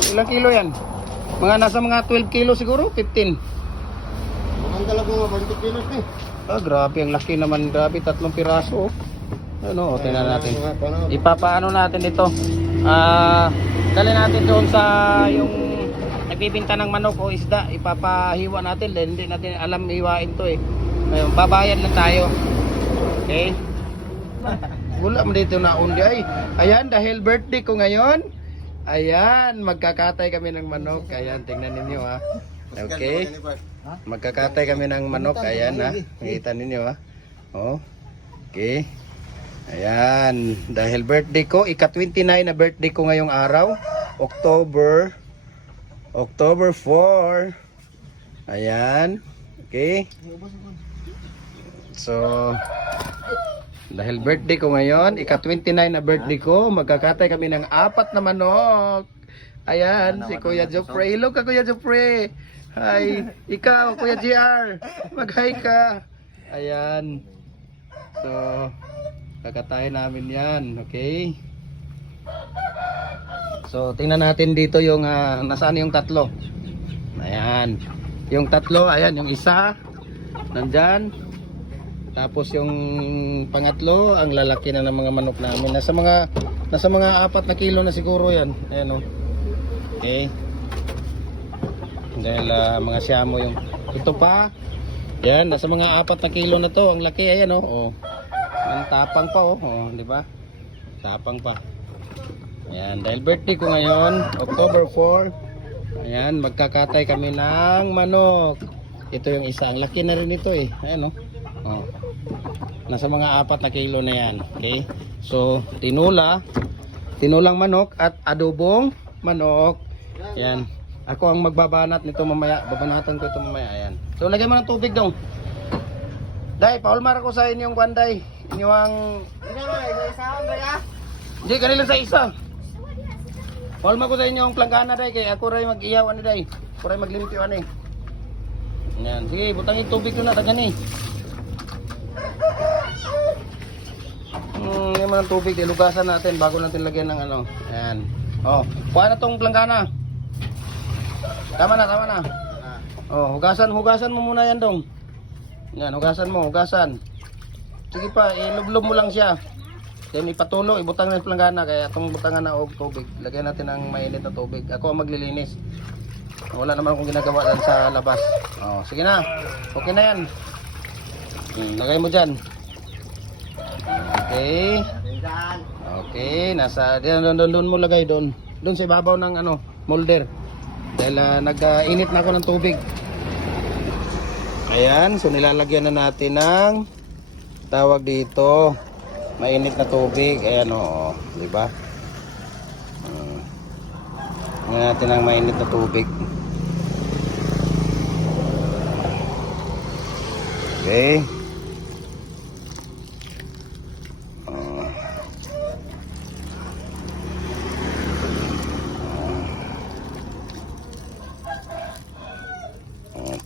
Ilang kilo yan? Nasa mga 12 kilo siguro, 15. Ang dala ko 20 kilos eh. Grabe, ang laki naman, grabe, 3 piraso. Ano, tingnan natin. Ipapaano natin ito. Dali natin doon sa yung nagbibinta ng manok o isda. Ipapahiwa natin, hindi natin alam hiwain to eh. Ngayon, babayad lang tayo. Okay? Wala mo dito na undi ay. Ayan, dahil birthday ko ngayon. Ayan, magkakatay kami ng manok. Ayan, tingnan ninyo ha. Okay. Magkakatay kami ng manok. Ayan ha. Makita ninyo ha. Oh. Okay. Ayan, dahil birthday ko, ika-29 na birthday ko ngayong araw, October 4. Ayan. Okay. So, dahil birthday ko ngayon, ika-29 na birthday ko, magkakatay kami ng 4 na manok. Ayan, si Kuya Jopre. Hello ka, Kuya Jopre. Hi. Ikaw, Kuya GR. Mag-hi ka. Ayan. So, kakatayin namin yan. Okay. So, tingnan natin dito yung nasaan yung tatlo. Ayan. Yung tatlo, ayan, yung isa nandyan. Tapos yung pangatlo, ang lalaki na ng mga manok namin. Nasa mga 4 na kilo na siguro yan. Ayan o. Okay. Dahil mga siyamo yung ito pa. Yan, nasa mga 4 na kilo na to. Ang laki, ayan o. Oh. Ang tapang pa oh, di ba? Tapang pa. Ayan, dahil birthday ko ngayon, October 4. Ayan, magkakatay kami ng manok. Ito yung isa, ang laki na rin ito eh. Ayan oh. Oh. Nasa mga 4 na kilo na yan. Okay? So, tinulang manok at adobong manok. Ayan. Ako ang magbabanat nito mamaya. Babanatan ko ito mamaya. Ayan. So, lagyan mo ng tubig dong. Day, paulmar ako sa inyong kwanday. Inyong hindi, kanila sa isa. Paulmar ko sa inyong planggana day. Kaya ako rin mag-iyaw ano day. Ako rin maglimpyo ano eh. Ayan. Sige, butangin tubig doon na. Tagan eh. Yung mga tubig, ilugasan natin bago natin lagyan ng ano. Ayan. Oh, kuha na tong planggana. Tama na. Oh, hugasan mo muna yan dong. Yan, hugasan mo. Sige pa, ilublob mo lang siya. Then ipatulo, ibutang na yung planggana. Kaya itong butangan na og tubig. Lagyan natin ng mainit na tubig. Ako ang maglilinis. Wala naman akong ginagawa dyan sa labas. Oh, sige na. Okay na yan. Lagay mo dyan. Okay. Okay, nasa doon mo lagay doon. Doon sa ibabaw ng ano, molder. Dahil nag-init na ako ng tubig. Ayan, so nilalagyan na natin ng tawag dito, mainit na tubig. Ayan o, di ba? Lagyan natin ng mainit na tubig. Okay.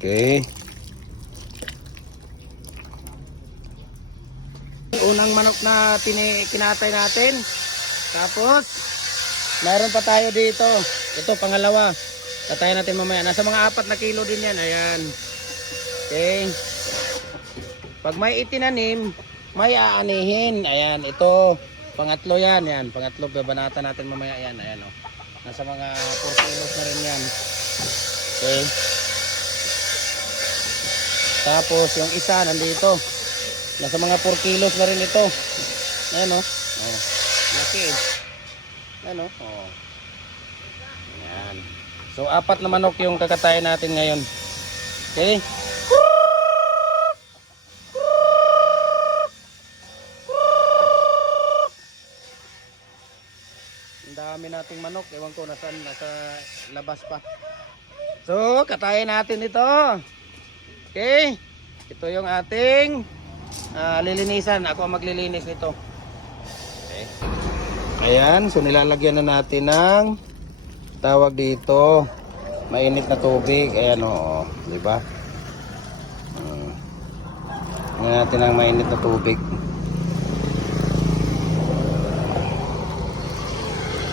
Okay. Unang manok na kinatay natin. Tapos mayroon pa tayo dito. Ito pangalawa. Tatayin natin mamaya. Nasa mga 4 na kilo din yan. Ayan. Okay. Pag may itinanim, may aanihin. Ayan. Ito. Pangatlo yan. Ayan. Pangatlo. Babanatan natin mamaya. Ayan. Ayan oh. Nasa mga 4 kilos na rin yan. Okay. Tapos yung isa nandito. Nasa mga 4 kilos na rin ito. Ayan o. Oh. Laki eh. Ayan o. Oh. Ayan. So 4 na manok yung kakatayin natin ngayon. Okay. Ang dami nating manok. Ewan ko nasa labas pa. So katayin natin ito. Okay. Ito yung ating lilinisan. Ako ang maglilinis nito. Okay. Ayan, so nilalagyan na natin ng tawag dito, mainit na tubig. Ayan o, di ba? Lagyan natin ng mainit na tubig.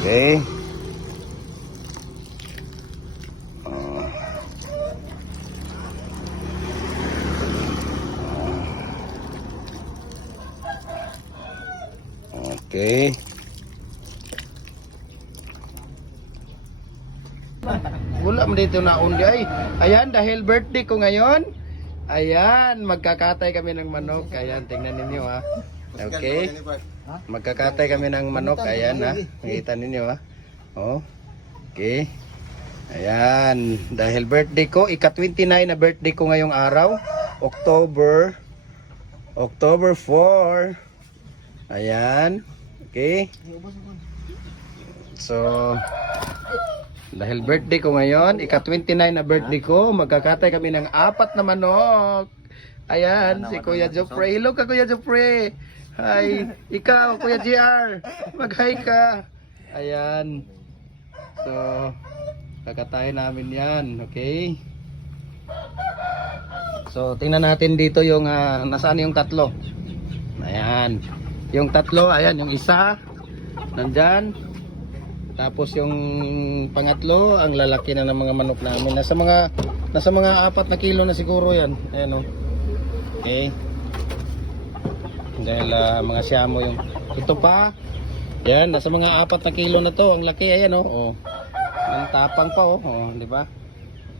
Okay. Okay. Wala mo dito na undi ay. Ayan, dahil birthday ko ngayon. Ayan, magkakatay kami ng manok. Ayan, tingnan ninyo ha. Okay. Magkakatay kami ng manok. Ayan ha. Nakita ninyo ha. Oh. Okay. Ayan, dahil birthday ko, ika-29 na birthday ko ngayong araw. October 4. Ayan. Okay. So, dahil birthday ko ngayon, ika-29 na birthday ko, magkakatay kami ng 4 na manok. Ayan, si Kuya Jopre. Hello ka, Kuya Jopre. Hi. Ikaw, Kuya JR. Mag-hi ka. Ayan. So, kakatayin namin yan. Okay. So, tingnan natin dito yung, nasaan yung tatlo. Ayan. Yung tatlo, ayan, yung isa. Nandyan. Tapos yung pangatlo, ang lalaki na ng mga manok namin. Nasa mga 4 na kilo na siguro yan. Ayan o. Okay. Dahil mga siyamo yung... Ito pa. Yan, nasa mga 4 na kilo na to. Ang laki, ayan o. Oh. Ang tapang pa oh. Oh, di ba?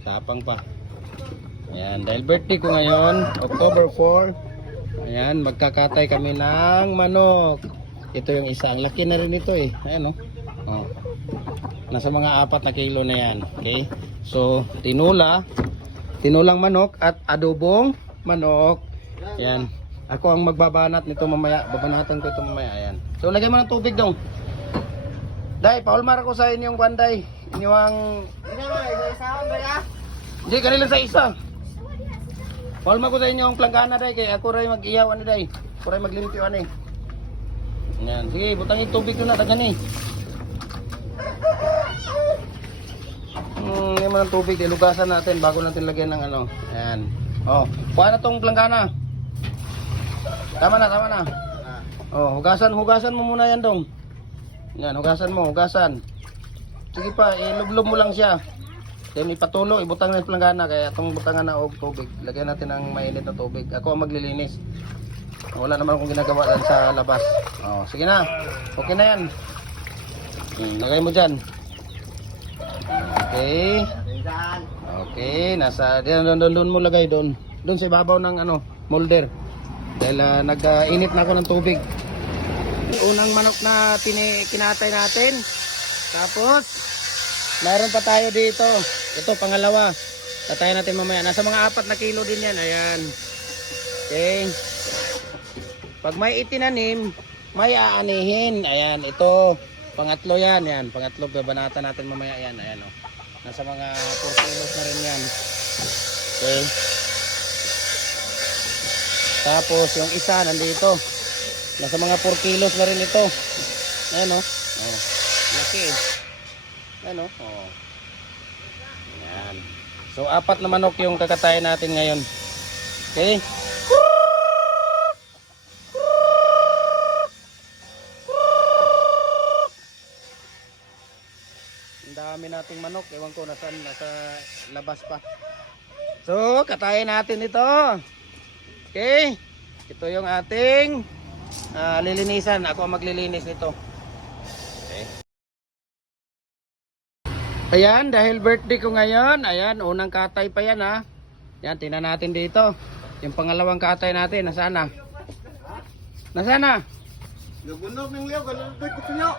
Tapang pa. Ayan, dahil birthday ko ngayon, October 4. Ayan, magkakatay kami ng manok. Ito yung isa. Ang laki na rin ito eh. Ayan o. Oh. Nasa mga 4 na kilo na yan. Okay? So, tinulang manok at adobong manok. Ayan. Ako ang magbabanat nito mamaya. Babanatan ko ito mamaya. Ayan. So, lagyan mo ng tubig dong. Day, paulmar ako sa inyong banday. Inyong... Hindi, kanila sa isa. Paulmar ko sa inyong planggana day. Kaya ako rin mag-iyaw ano day. Ako rin maglimpyo ano eh. Ayan. Sige, butang yung tubig doon na. Tagan eh. Ngayon mo ng tubig, ilugasan natin bago natin lagyan ng ano. Ayan. Oh, kuha na tong planggana. Tama na. Oh, hugasan mo muna yan dong. Yan, hugasan mo. Sige pa, ilublob mo lang siya. Then ipatulo, ibutang na yung planggana. Kaya itong butangan na og tubig. Lagyan natin ng mainit na tubig. Ako ang maglilinis. Wala naman akong ginagawa dyan sa labas. Oh, sige na. Okay na yan. Lagay mo dyan. Okay. Okay, nasa doon mo lagay doon. Doon sa ibabaw ng ano, molder. Dahil nag-init na ako ng tubig. Unang manok na kinatay natin. Tapos mayroon pa tayo dito. Ito pangalawa. Tatayin natin mamaya. Nasa mga 4 na kilo din yan. Ayan. Okay. Pag may itinanim, may aanihin. Ayan, ito. Pangatlo yan. Ayan, pangatlo. Babanatan natin mamaya yan. Ayan o. Nasa mga 4 kilos na rin yan. Okay. Tapos yung isa nandito. Nasa mga 4 kilos na rin ito. Ayan o. Oh. Laki eh. Ayan o. Oh. Ayan. So 4 na manok yung kakatayin natin ngayon. Okay. Dami nating manok, ewan ko nasa labas pa. So, katayin natin ito. Okay. Ito yung ating lilinisan. Ako ang maglilinis nito. Okay. Ayan, dahil birthday ko ngayon, ayan, unang katay pa yan ha. Yan, tingnan natin dito. Yung pangalawang katay natin, nasaan na? Nasaan na?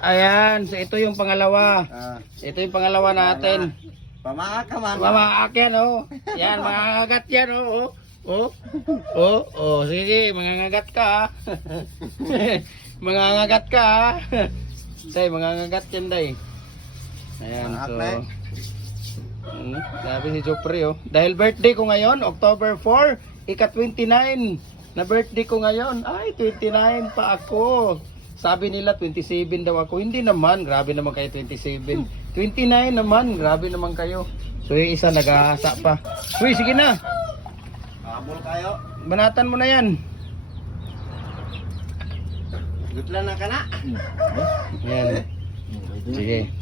Ayan, so ito yung pangalawa. Ito yung pangalawa natin. Pamaak ka man. Pamaak yan, oh. Yan, mangangagat yan, oh. Sige, mangangagat ka, ha. Mangangagat ka, ha. Day, mangangagat yan, day. Ayan, so. Sabi si Jopre, oh. Dahil birthday ko ngayon, October 4, ika-29 na birthday ko ngayon. Ay, 29 pa ako. Sabi nila 27 daw ako. Hindi naman, grabe naman kayo 27. 29 naman, grabe naman kayo. So yung isa nag-ahasa pa. Uy, sige na. Habol kayo. Banatan mo na yan. Gutlan na ka na. Yan. Sige.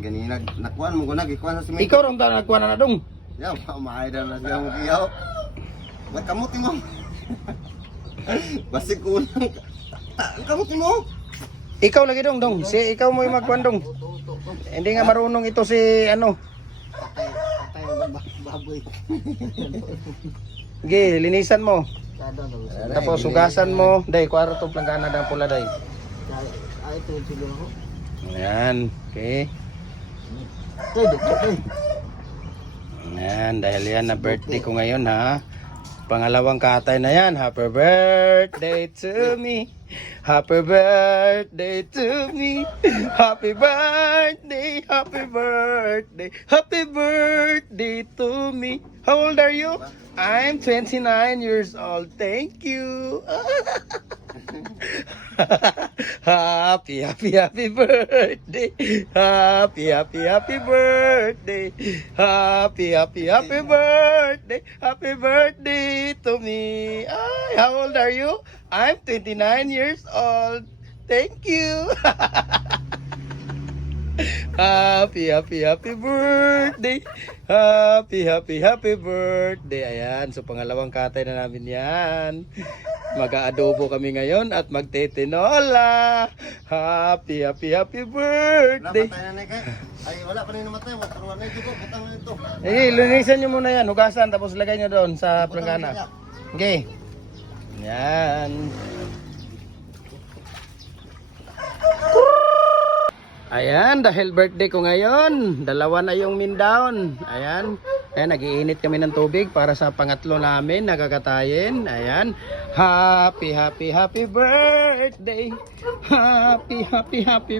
Ganina, nakuan mo ko na, gikuan sa simento. Ikaw rin tayo nagkuha na dong. Yaw, maayda na siya mo kiyaw. Ba't kamuti mo? Basig ulang. Kamuti mo? Ikaw lagi dong, dong. Si ikaw mo yung magkwandong. Hindi nga marunong ito si ano. Patay ang baboy. Sige, linisan mo. Tapos hugasan mo. Day, kwarto planggana ng pula, day. Ay, ito yung silo ako. Ayan, okay. Ayan, dahil yan na birthday ko ngayon ha. Pangalawang katay na yan. Happy birthday to me. Happy birthday to me. Happy birthday, happy birthday. Happy birthday to me. How old are you? I'm 29 years old. Thank you. Happy birthday. Happy birthday. Happy birthday. Happy birthday to me. Ay, how old are you? I'm 29 years old. Thank you. Happy birthday. Happy birthday. Ayan, so pangalawang katay na namin yan. Mag-aadobo kami ngayon at magtetinola. Happy birthday. Namatay na neka. Ay, wala pa rin namatay. Magkaroon na ito ko. Butang na ito. Eh, linisan nyo muna yan. Hugasan tapos lagay nyo doon sa planggana. Okay. Yan. Ayan, dahil birthday ko ngayon, dalawa na yung mindown. Ayan, ayan, nag-iinit kami ng tubig para sa pangatlo namin, nagkakatayin. Ayan, happy birthday. Happy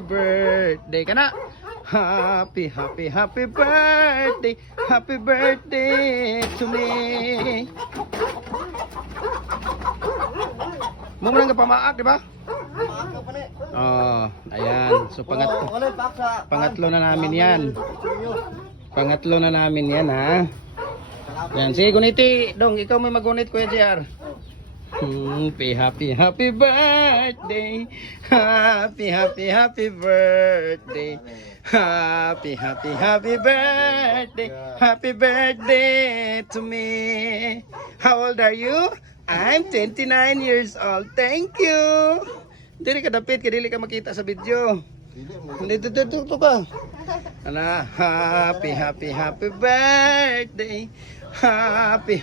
birthday ka na. Happy birthday. Happy birthday to me. Mo nang pamaak, di ba? Maaka pa na. Oh, ayan. So pangatlo na namin 'yan. Pangatlo na namin 'yan, ha. Yan, sige guniti, dong, ikaw may magunit Kuya JR. Happy birthday. Happy birthday. Happy birthday. Happy birthday to me. How old are you? I'm 29 years old. Thank you. Dili ka dapit, dili ka makita sa video. Hindi dito ka. Ana, happy birthday. Happy birthday. Happy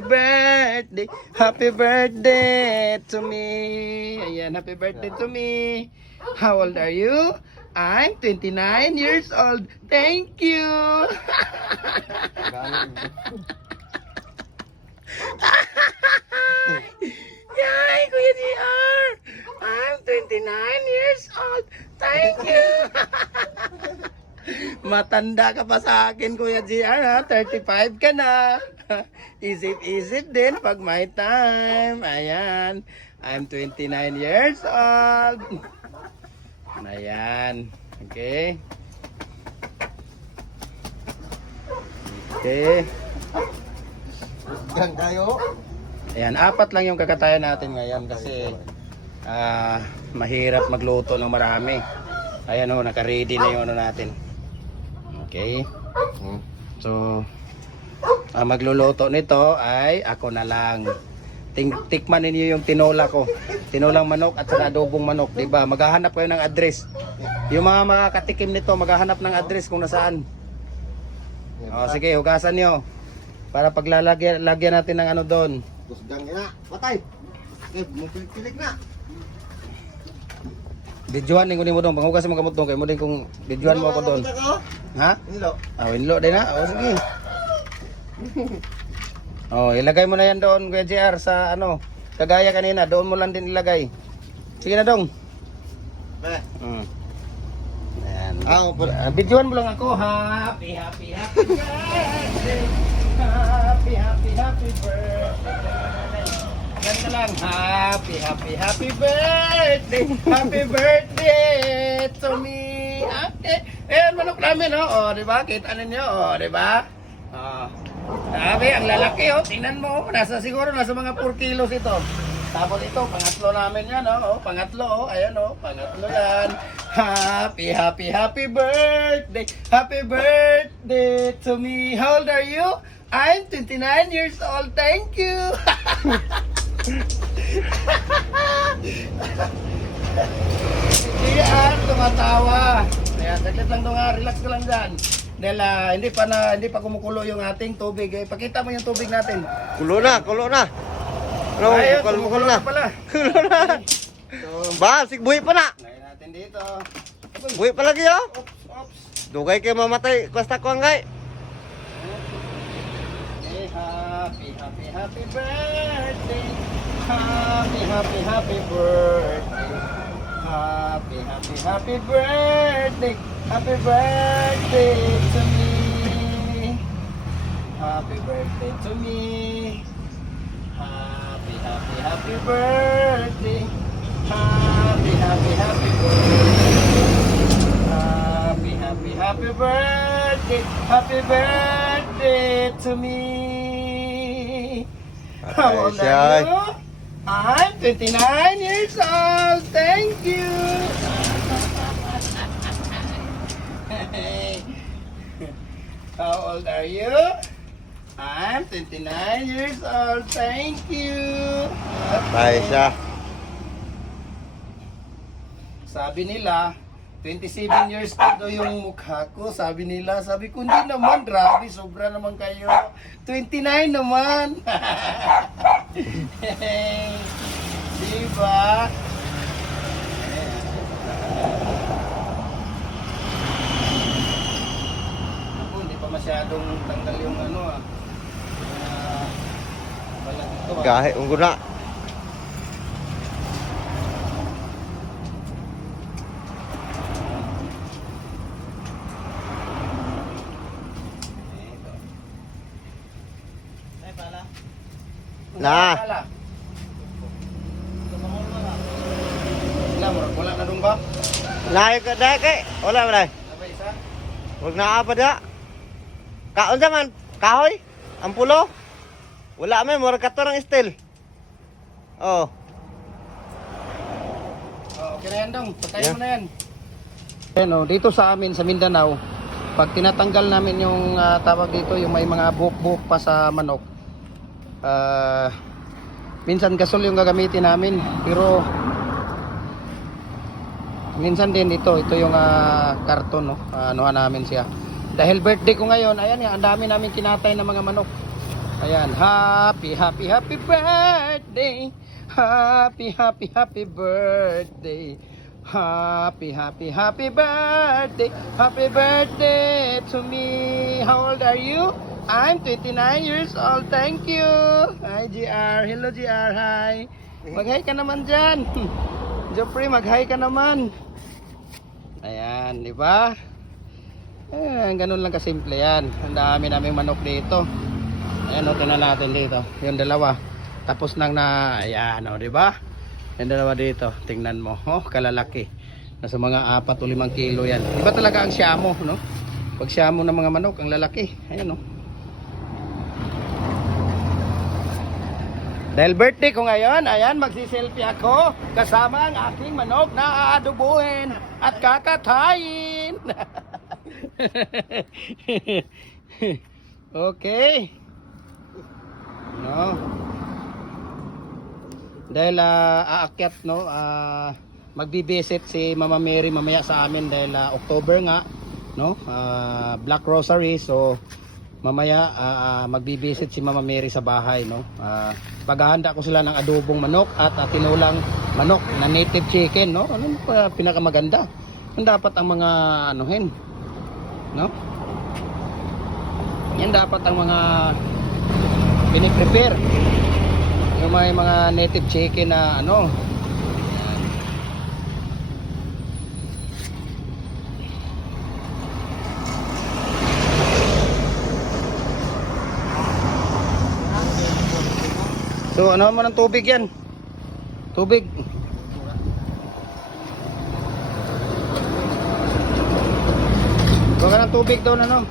birthday. Happy birthday to me. Ayan, happy birthday to me. How old are you? I'm 29 years old. Thank you. Yay, Kuya JR. I'm 29 years old. Thank you. Matanda ka pa sa akin, Kuya JR, ha? 35 ka na. Isip-isip din pag may time. Ayan. I'm 29 years old. Ayan. Okay. Okay. Gang kayo. Ayan, 4 lang yung kakatayan natin ngayon kasi mahirap magluto ng marami. Ayan o, naka-ready na yung ano natin. Okay. So, magluluto nito ay ako na lang. Tikman ninyo yung tinola ko. Tinolang manok at saka adobong manok, 'di ba? Maghahanap kayo ng address. Yung mga makakatikim nito, maghahanap ng address kung nasaan. Oh, sige, hugasan niyo. Para paglalagyan natin ng ano doon. Gusgang ina. Patay. Okay, mupilik na. Videohan ninyo mo doon. Panghugas mo kamot doon kay mo din kung videohan mo ako doon. Ha? Nilo. Winlo din na. Oh, sige. Oh, ilagay mo na yan doon, Kuya JR, sa ano, kagaya kanina, doon mo lang din ilagay. Sige na dong. Ayan. Videohan mo lang ako. Happy birthday. Happy birthday. Ganda lang. Happy birthday. Happy birthday to me. Okay. Ayan, manok namin, oh. Oh, di ba? Kita ninyo, oh, di ba? Oh. Sabi, ang lalaki, oh. Tingnan mo, siguro nasa mga 4 kilos ito. Tapos ito, pangatlo namin yan, oh. Pangatlo, oh. Ayan, oh. Pangatlo yan. Happy birthday. Happy birthday to me. How old are you? I'm 29 years old. Thank you. Yan, tumatawa. Ayan, saglit lang doon nga, relax ka lang dyan. Dahil hindi pa kumukulo yung ating tubig. Eh, pakita mo yung tubig natin. Kulo na, kulo na. Ano, Ayun, kulo kumukulo na. na pala. Kulo na. So, Ba, buhi pa na. ngayon natin dito. Buhi pa lagi oh. Oops, oops. Dugay kayo mamatay. Basta ko angay. Hey, happy, happy, happy birthday. Happy, happy, happy birthday. Happy, happy, happy birthday. Happy birthday to me. Happy birthday to me. Happy, happy, happy birthday. Happy, happy, happy birthday. Happy, happy, happy birthday. Happy birthday to me. How old Ay, are you? I'm 29 years old. Thank you. How old are you? I'm 29 years old. Thank you. Ay siya. Sabi nila, 27 years old daw yung mukha ko. Sabi nila, sabi ko, hindi naman, grabe, sobra naman kayo. 29 naman. Diba? Ako, hindi pa masyadong tanggal yung ano balat ito. Gahe, unggo na. Na. Wala na dong ba? Naik ke dek ke? Wala wala. Apa isa? Wag na apa da? Kaon man kahoy? Ampulo? Wala may mura katorang steel. Oh. Okay na yan dong. Patayin Yeah. mo na yan. Ayan o, dito sa amin sa Mindanao, pag tinatanggal namin yung tawag dito, yung may mga buhok-buhok pa sa manok, minsan gasol yung gagamitin namin, pero minsan din ito yung karton, no? Anuhan namin siya. Dahil birthday ko ngayon, ayan nga, ang dami namin kinatay ng mga manok. Ayan, happy, happy, happy birthday. Happy, happy, happy birthday. Happy, happy, happy birthday. Happy birthday to me. How old are you? I'm 29 years old. Thank you. Hi, GR. Hello, GR. Hi. Mag-hi ka naman dyan. Jeffrey, mag-hi ka naman. Ayan, di ba? Ganun lang kasimple yan. Ang dami naming manok dito. Ayan, o, tingnan natin dito. Yung dalawa. Tapos nang ayan, o, di ba? Yung dalawa dito. Tingnan mo. Oh, kalalaki. Nasa mga 4 o 5 kilo yan. Iba talaga ang siyamo, no? Pag siyamo ng mga manok, ang lalaki. Ayan, o. Dahil birthday ko ngayon, ayan, magsiselfie ako kasama ang aking manok na aadubuhin at kakatayin. Okay. No. Dahil aakyat, no, magbi-visit si Mama Mary mamaya sa amin dahil October nga, no, Black Rosary. So mamaya magbi-visit si Mama Mary sa bahay, no. Paghahanda ko sila ng adobong manok at tinulang manok na native chicken, no. Ano pa pinakamaganda? Yan dapat ang mga anuhin, no? Yan dapat ang mga piniprepare. Yung mga native chicken na ano. Yan. So ano mo ng tubig yan? Tubig. Huwag ka ng tubig doon, ano?